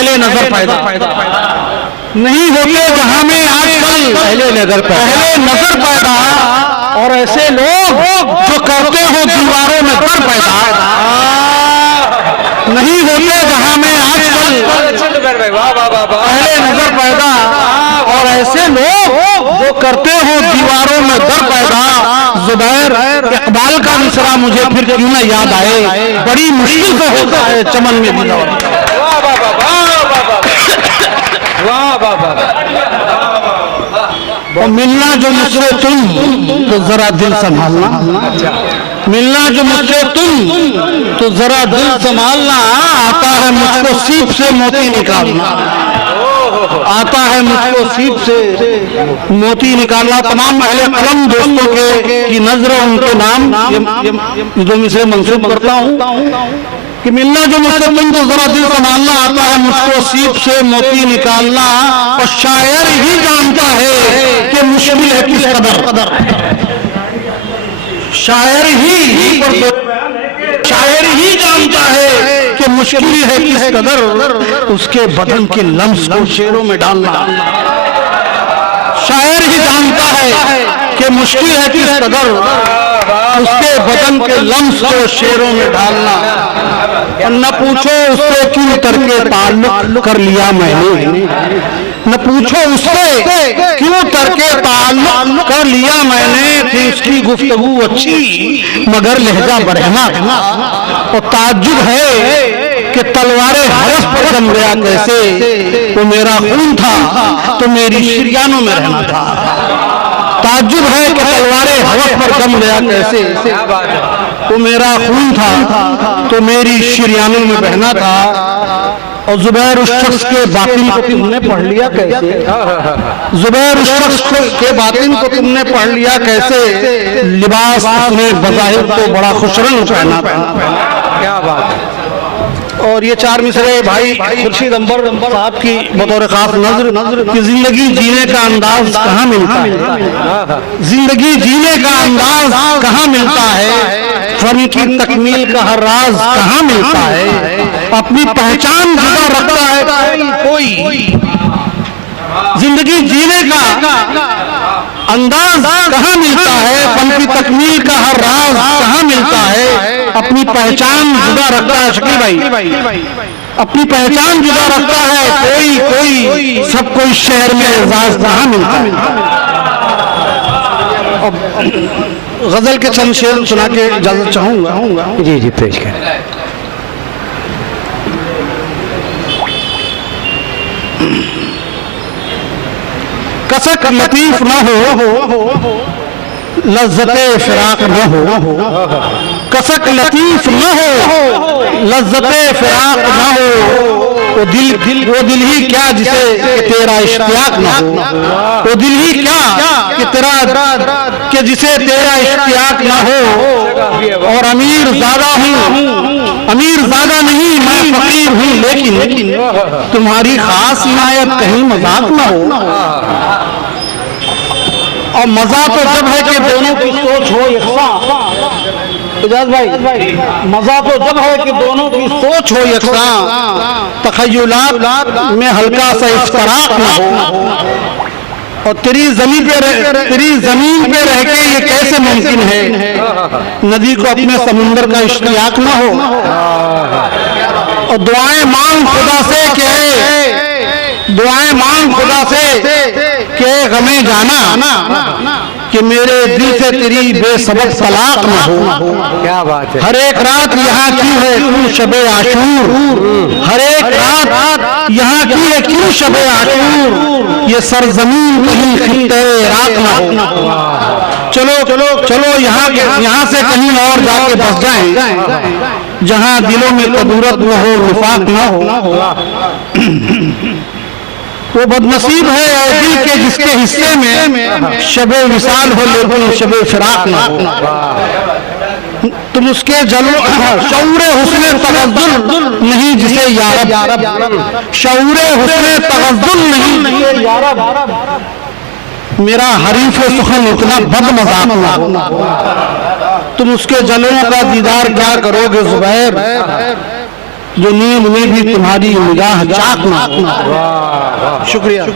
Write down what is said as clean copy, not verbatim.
पहले नजर पैदा नहीं होते जहां में आजकल पहले नजर पैदा और ऐसे लोग जो करते हो दीवारों में दर पैदा नहीं होते जहां में आजकल पहले नजर पैदा और ऐसे लोग जो करते हो दीवारों में दर पैदा। जुबैर इकबाल का मिसरा मुझे फिर क्यों न याद आए, बड़ी मुश्किल से होता है चमन में भी। और मिलना जो मुझसे तुम तो जरा दिल संभालना, मिलना जो मुझसे तुम तो जरा दिल संभालना। आता है मुझको सीप से मोती निकालना, आता है मुझको सीप से मोती निकालना। तमाम अहले कलम दोस्तों के की नजर उनके नाम जो मैं मंसूब करता हूँ कि मिलना जो मुझसे तुम तो जरा दिल संभालना। आता है मुझको सीप से मोती निकालना। और शायर ही जानता है कि मुश्किल है किस कदर, शायर ही जानता है कि मुश्किल है किस कदर उसके बदन के लम्स को शेरों में डालना। शायर ही जानता है कि मुश्किल है किस कदर उसके बदन के लम्स को शेरों में डालना। और न पूछो उससे क्यों तरके ताल्लुक कर लिया मैंने, न पूछो उससे क्यों तरके ताल्लुक कर लिया मैंने। थी उसकी गुफ्तगू अच्छी मगर लहजा बरहना था। और ताज्जुब है कि तलवारे हरस पर जम गया कैसे, वो मेरा खून था तो मेरी शरियानों में रहना था। ताज्जुब है कि तलवारे हवस पर जम गया कैसे, वो मेरा खून था तो मेरी शरियानों में बहना था। और जुबैर उस शख्स के बातिन को तुमने पढ़ लिया कैसे, जुबैर उस शख्स के बातिन को तुमने पढ़ लिया कैसे। लिबास उसने बज़ाहिर तो बड़ा खुशरंग पहना था। क्या बात है। और ये चार मिसरे भाई खुर्शीद अंबर साहब की बतौर खास नजर कि जिंदगी जीने का अंदाज कहाँ मिलता है, जिंदगी जीने का अंदाज कहाँ मिलता है। फन की तकमील का हर राज कहाँ मिलता है। अपनी पहचान जुदा रखता है कोई, जिंदगी जीने का अंदाज कहाँ मिलता है। फन की तकमील का हर राज कहाँ मिलता है। अपनी पहचान जुदा रखता है शकील भाई, अपनी पहचान जुदा रखता है कोई सबको इस शहर में एजाज कहाँ मिलता है। अब गजल के चंद शेर सुना के इजाजत चाहूंगा। जी पेश करें। कसक लतीफ न हो लज्जते फिराक न हो, कसक लतीफ न हो लज्जते फिराक न हो। वो दिल ही क्या जिसे तेरा इश्तियाक न हो, वो दिल ही क्या कि तेरा कि जिसे तेरा इश्तियाक न हो। और अमीर ज्यादा हूँ, अमीर ज्यादा नहीं मैं फकीर हूँ, लेकिन तुम्हारी खास इनायत कहीं मजाक न हो। और मजा तो जब है कि दोनों की सोच हो यकसा। इजाज भाई मजा तो जब है कि दोनों की सोच हो यकसा, तखय्युलात में हल्का सा इफ्तराक न हो। और तेरी जमीन पे रह के ये कैसे मुमकिन है नदी को अपने समुंदर का इश्तियाक न हो। और दुआएं मांग खुदा से के, दुआएं मांग खुदा से के गमे जाना कि मेरे दिल से तेरी बेसबब तलाक न हो। क्या बात है। हर एक रात यहाँ क्यों है क्यों शबे आशूर, हर एक रात यहाँ क्यों है क्यों शबे आशूर। ये सरजमीन कहीं खित्ते रात न हो। चलो चलो चलो यहाँ से कहीं और जाके बस जाएं जहाँ दिलों में कदूरत न हो निफाक न हो। वो बदनसीब है दिल के जिसके हिस्से में शबे विसाल हो लेकिन शबे फिराक ना हो। तुम उसके शऊरे हुस्ने तगज़्ज़ुल नहीं जिसे यारब, शऊरे हुस्ने तगज़्ज़ुल नहीं यारब। मेरा हरीफ सुखन इतना बदमज़ाक ना हो। तुम उसके जलों का दीदार क्या करोगे जुबैर, जो नींद में भी तुम्हारी निगाह चाक ना हो। शुक्रिया।